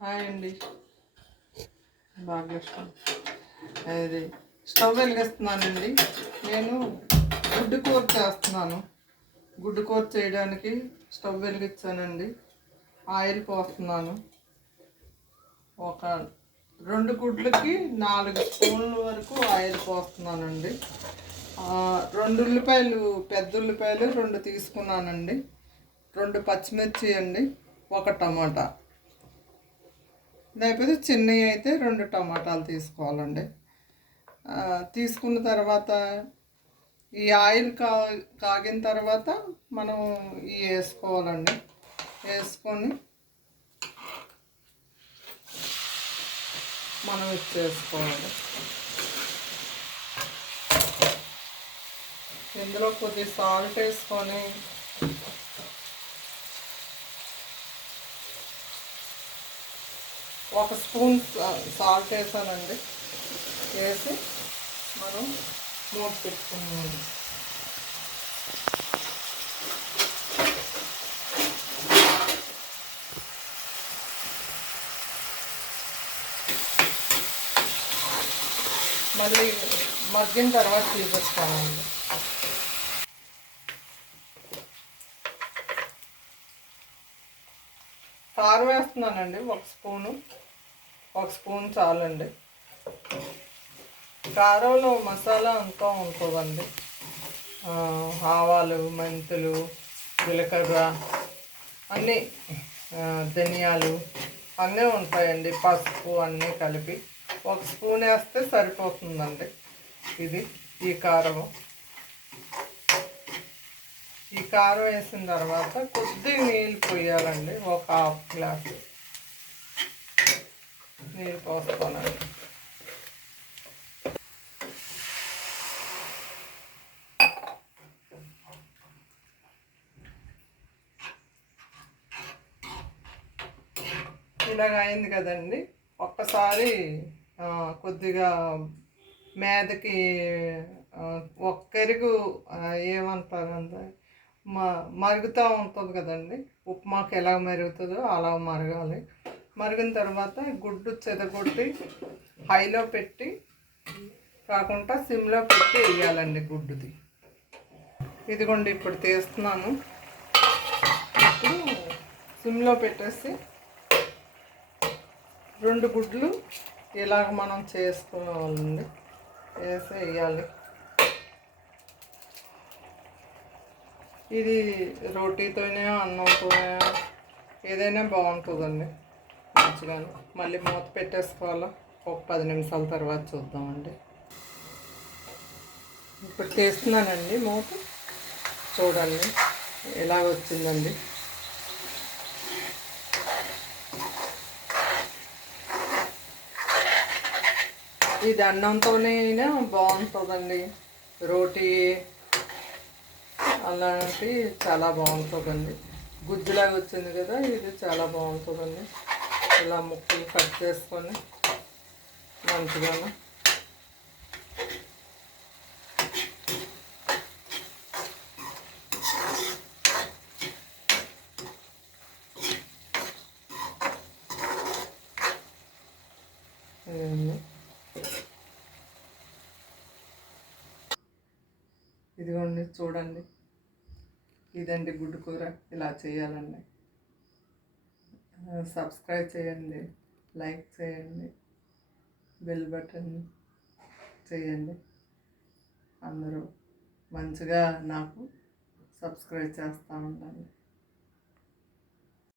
Hi అండి. భాగ్యలక్ష్మి. అది stove వెలిగిస్తున్నానండి. నేను గుడ్డు కూర చేస్తున్నాను. గుడ్డు కూర చేయడానికి స్టవ్ వెలిగించానండి. ఆయిల్ పోస్తున్నాను. ఒక 2 గుడ్లకి 4 స్పూన్ల వరకు ఆయిల్ పోస్తున్నానండి. 2 ఉల్లిపాయలు, పెద్ద ఉల్లిపాయలు 2 తీసుకున్నానండి. 2 పచ్చిమిర్చి అండి, 1 టమాటా. లేకపోతే చిన్నవి అయితే 2 టమాటాలు తీసుకోవాలండి. తీసుకున్న తర్వాత ఈ ఆయిల్ కాగిన తర్వాత మనం ఇవి వేసుకోవాలండి. వేసుకొని మనం ఇచ్చేసుకోవాలి. ఇందులో కొద్దిగా సాల్ట్ వేసుకొని ఒక స్పూన్ సాల్ట్ వేసానండి. వేసి మనం మూత పెట్టుకున్నాము. మళ్ళీ మగ్గిన తర్వాత తీసేసుకోవాలండి. కారం వేస్తున్నానండి. 1 స్పూన్ చాలండి. కారంలో మసాలా అంతా ఉంటుందండి. ఆవాలు, మెంతులు, జీలకర్ర అన్నీ, ధనియాలు అన్నీ ఉంటాయండి. పసుపు అన్నీ కలిపి 1 స్పూన్ వేస్తే సరిపోతుందండి. ఈ కారం వేసిన తర్వాత కొద్దిగా నీళ్ళు పోయాలండి. 1/2 గ్లాసు నీళ్ళు పోసుకోనండి. ఇలాగ అయింది కదండి. ఒక్కసారి కొద్దిగా మీదకి ఒక్కరుగు ఏమంటారంటే మరుగుతూ ఉంటుంది కదండి. ఉప్మాకి ఎలా మరుగుతుందో అలా మరగాలి. మరిగిన తర్వాత గుడ్డు చెదగొట్టి హైలో పెట్టి కాకుండా సిమ్లో పెట్టి వేయాలండి గుడ్డుది. ఇదిగోండి ఇప్పుడు తీస్తున్నాను. ఇప్పుడు సిమ్లో పెట్టేసి 2 గుడ్లు ఇలాగ మనం చేసుకోవాలండి. వేసి వేయాలి. ఇది రోటీతోనే, అన్నంతోనే, ఏదైనా బాగుంటుందండి మంచిగాను. మళ్ళీ మూత పెట్టేసుకోవాలి. ఒక 10 నిమిషాల తర్వాత చూద్దామండి. ఇప్పుడు తీస్తున్నానండి మూత. చూడండి ఎలా వచ్చిందండి. ఇది అన్నంతోనే బాగుంటుందండి. రోటీ అలాంటి చాలా బాగుంటుందండి. గుజ్జులాగా వచ్చింది కదా, ఇది చాలా బాగుంటుందండి. ఇలా ముక్కలు కట్ చేసుకొని మంచిగాను ఇదిగోండి చూడండి. ఇదండి గుడ్డు కూర. ఇలా చేయాలండి. సబ్స్క్రైబ్ చేయండి, లైక్ చేయండి, బెల్ బటన్ చేయండి. అందరూ మంచిగా నాకు సబ్స్క్రైబ్ చేస్తూ ఉండండి.